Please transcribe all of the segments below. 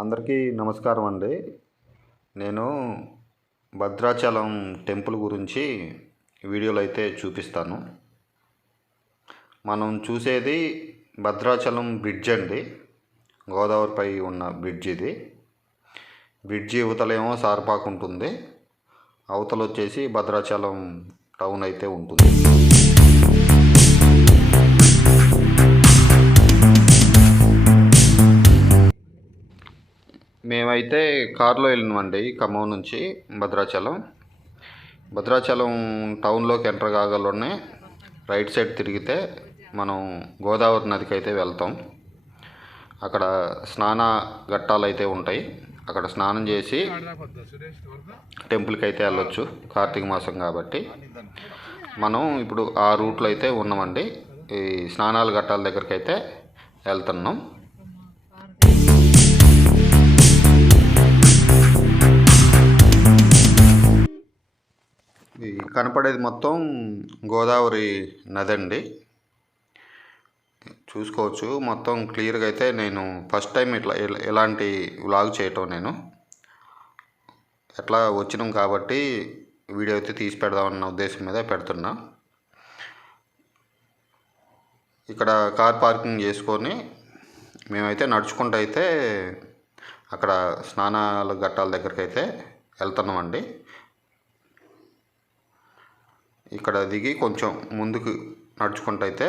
అందరికీ నమస్కారం అండి. నేను భద్రాచలం టెంపుల్ గురించి వీడియోలో అయితే చూపిస్తాను. మనం చూసేది భద్రాచలం బ్రిడ్జ్ అండి. గోదావరిపై ఉన్న బ్రిడ్జ్ ఇది. బ్రిడ్జి యువతలేమో సారపాక ఉంటుంది, అవతల వచ్చేసి భద్రాచలం టౌన్ అయితే ఉంటుంది. మేమైతే కారులో వెళ్ళినామండి ఖమ్మం నుంచి భద్రాచలం టౌన్లోకి ఎంటర్ కాగలనే రైట్ సైడ్ తిరిగితే మనం గోదావరి నదికి అయితే వెళ్తాం. అక్కడ స్నాన ఘట్టాలు అయితే ఉంటాయి. అక్కడ స్నానం చేసి టెంపుల్కి అయితే వెళ్ళొచ్చు, కార్తీక మాసం కాబట్టి. మనం ఇప్పుడు ఆ రూట్లో అయితే ఉన్నామండి. ఈ స్నానాల ఘట్టాల దగ్గరికి అయితే వెళ్తున్నాం. ఈ కనపడేది మొత్తం గోదావరి నది అండి. చూసుకోవచ్చు మొత్తం క్లియర్గా అయితే. నేను ఫస్ట్ టైం ఇలాంటి వ్లాగ్ చేయటం. నేను ఎట్లా వచ్చినాం కాబట్టి వీడియో అయితే తీసి పెడదామన్న ఉద్దేశం మీద పెడుతున్నా. ఇక్కడ కార్ పార్కింగ్ చేసుకొని మేమైతే నడుచుకుంటూ అయితే అక్కడ స్నానాల ఘట్టాల దగ్గరికి అయితే వెళ్తున్నామండి. ఇక్కడ దిగి కొంచెం ముందుకు నడుచుకుంటూ అయితే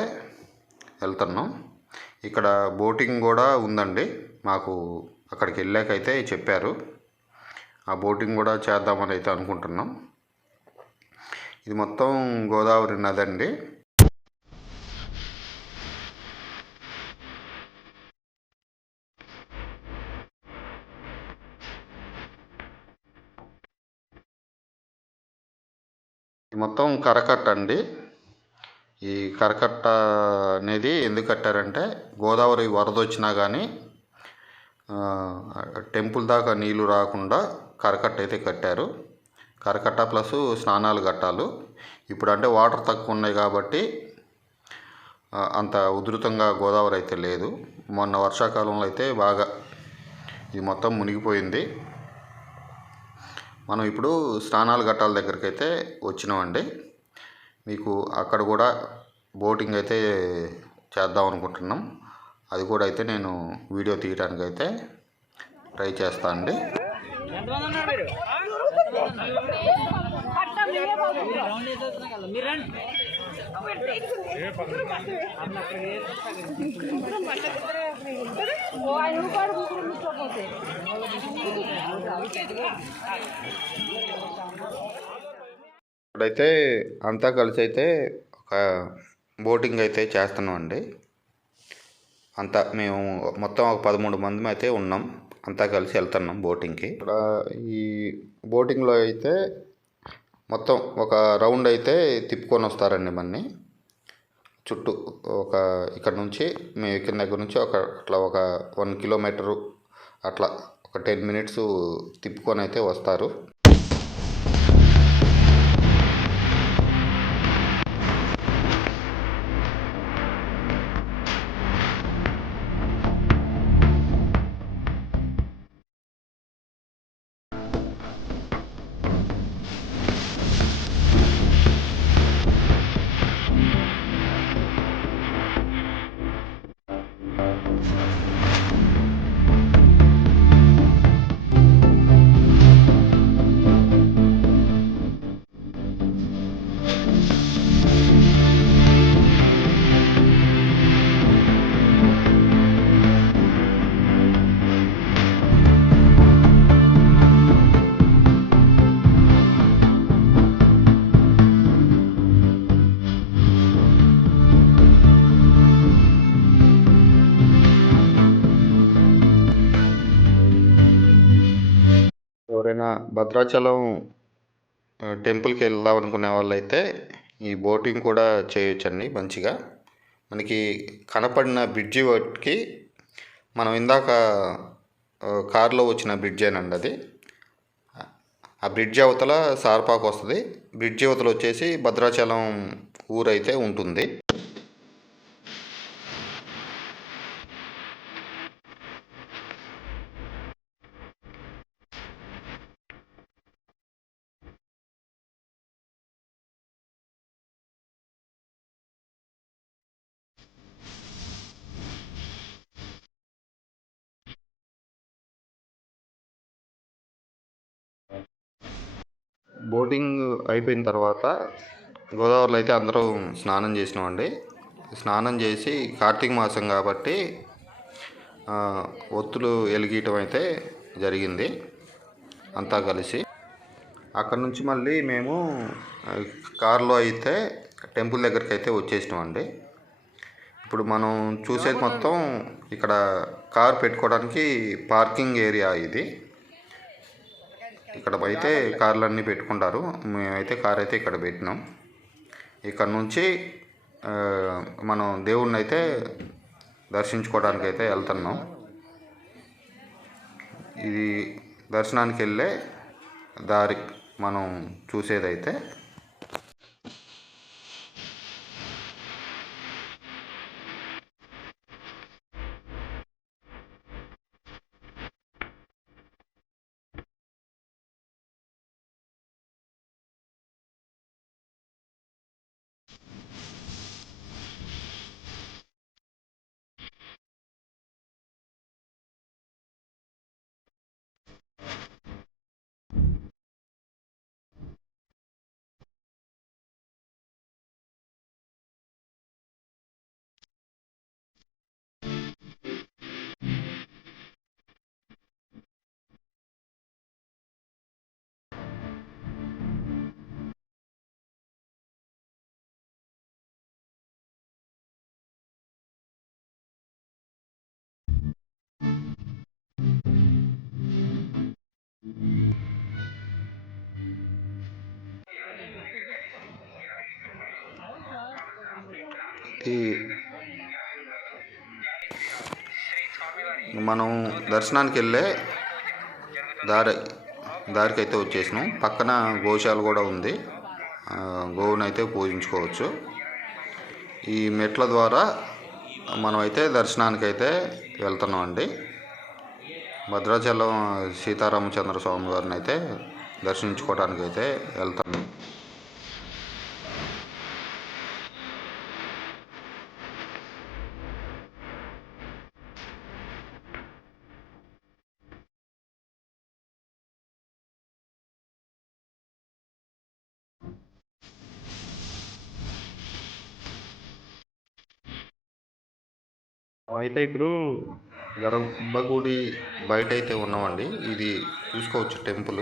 వెళ్తున్నాం. ఇక్కడ బోటింగ్ కూడా ఉందండి. మాకు అక్కడికి వెళ్ళాకైతే చెప్పారు. ఆ బోటింగ్ కూడా చేద్దామని అయితే అనుకుంటున్నాం. ఇది మొత్తం గోదావరి నది అండి. ఇది మొత్తం కరకట్ట అండి. ఈ కరకట్ట అనేది ఎందుకు కట్టారంటే, గోదావరి వరద వచ్చినా కానీ టెంపుల్ దాకా నీళ్లు రాకుండా కరకట్ట అయితే కట్టారు. కరకట్ట ప్లస్ స్నానాలు ఘట్టాలు. ఇప్పుడు అంటే వాటర్ తక్కువ ఉన్నాయి కాబట్టి అంత ఉధృతంగా గోదావరి అయితే లేదు. మొన్న వర్షాకాలంలో అయితే బాగా ఇది మొత్తం మునిగిపోయింది. మనం ఇప్పుడు స్నానాల ఘట్టాల దగ్గరికి అయితే వచ్చినామండి. మీకు అక్కడ కూడా బోటింగ్ అయితే చేద్దాం అనుకుంటున్నాం. అది కూడా అయితే నేను వీడియో తీయడానికి అయితే ట్రై చేస్తాను అండి. ఇప్పుడైతే అంతా కలిసి అయితే ఒక బోటింగ్ అయితే చేస్తున్నాం అండి. అంతా మేము మొత్తం ఒక 13 మంది అయితే ఉన్నాం. అంతా కలిసి వెళ్తున్నాం బోటింగ్కి. ఇక్కడ ఈ బోటింగ్లో అయితే మొత్తం ఒక రౌండ్ అయితే తిప్పుకొని వస్తారండి మనని చుట్టూ. ఇక్కడ నుంచి మేము ఎక్కిన దగ్గర నుంచి అట్లా ఒక 1 కిలోమీటరు అట్లా ఒక 10 మినిట్స్ తిప్పుకొని అయితే వస్తారు. ఎవరైనా భద్రాచలం టెంపుల్కి వెళ్దాం అనుకునే వాళ్ళు అయితే ఈ బోటింగ్ కూడా చేయొచ్చండి మంచిగా. మనకి కనపడిన బ్రిడ్జి వాటికి మనం ఇందాక కారులో వచ్చిన బ్రిడ్జేనండి అది. ఆ బ్రిడ్జి అవతల సారపాక వస్తుంది. బ్రిడ్జి అవతల వచ్చేసి భద్రాచలం ఊరైతే ఉంటుంది. బోటింగ్ అయిపోయిన తర్వాత గోదావరిలో అయితే అందరూ స్నానం చేసినామండి. స్నానం చేసి కార్తీక మాసం కాబట్టి ఒత్తులు వెలిగించడం అయితే జరిగింది అంతా కలిసి. అక్కడ నుంచి మళ్ళీ మేము కారులో అయితే టెంపుల్ దగ్గరికి అయితే వచ్చేసినామండి. ఇప్పుడు మనం చూసేది మొత్తం ఇక్కడ కార్ పెట్టుకోవడానికి పార్కింగ్ ఏరియా ఇది. ఇక్కడ అయితే కార్లన్నీ పెట్టుకుంటారు. మేమైతే కార్ అయితే ఇక్కడ పెట్టినాం. ఇక్కడ నుంచి మనం దేవుణ్ణి అయితే దర్శించుకోవడానికి అయితే వెళ్తున్నాం. ఇది దర్శనానికి వెళ్ళే దారి మనం చూసేదైతే. మనం దర్శనానికి వెళ్ళే దారికి అయితే వచ్చేసినాం. పక్కన గోశాల కూడా ఉంది. గోవునైతే పూజించుకోవచ్చు. ఈ మెట్ల ద్వారా మనం అయితే దర్శనానికి అయితే వెళ్తున్నాం అండి. భద్రాచలం సీతారామచంద్ర స్వామి వారిని అయితే దర్శించుకోవడానికి అయితే వెళ్తున్నాం. అయితే ఇప్పుడు గర్భగుడి బయట అయితే ఉన్నామండి. ఇది చూసుకోవచ్చు టెంపుల్.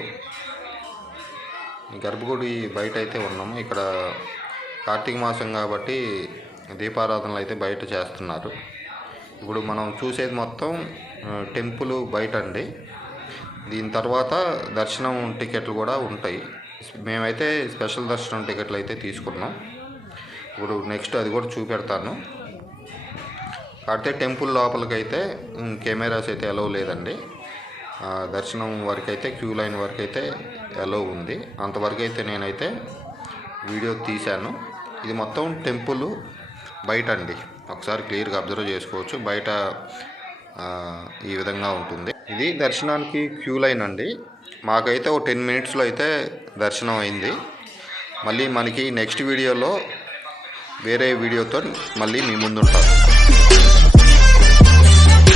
గర్భగుడి బయట అయితే ఉన్నాము. ఇక్కడ కార్తీక మాసం కాబట్టి దీపారాధనలు అయితే బయట చేస్తున్నారు. ఇప్పుడు మనం చూసేది మొత్తం టెంపుల్ బయట అండి. దీని తర్వాత దర్శనం టికెట్లు కూడా ఉంటాయి. మేమైతే స్పెషల్ దర్శనం టికెట్లు అయితే తీసుకున్నాం. ఇప్పుడు నెక్స్ట్ అది కూడా చూపెడతాను. కాకపోతే టెంపుల్ లోపలికి అయితే కెమెరాస్ అయితే అలౌ లేదండి. దర్శనం వరకు అయితే క్యూ లైన్ వరకు అయితే అలౌ ఉంది. అంతవరకు అయితే నేనైతే వీడియో తీశాను. ఇది మొత్తం టెంపుల్ బయట అండి. ఒకసారి క్లియర్గా అబ్జర్వ్ చేసుకోవచ్చు. బయట ఈ విధంగా ఉంటుంది. ఇది దర్శనానికి క్యూ లైన్ అండి. మాకైతే ఒక 10 minutesలో అయితే దర్శనం అయింది. మళ్ళీ మనకి నెక్స్ట్ వీడియోలో వేరే వీడియోతో మళ్ళీ మీ ముందు ఉంటాను.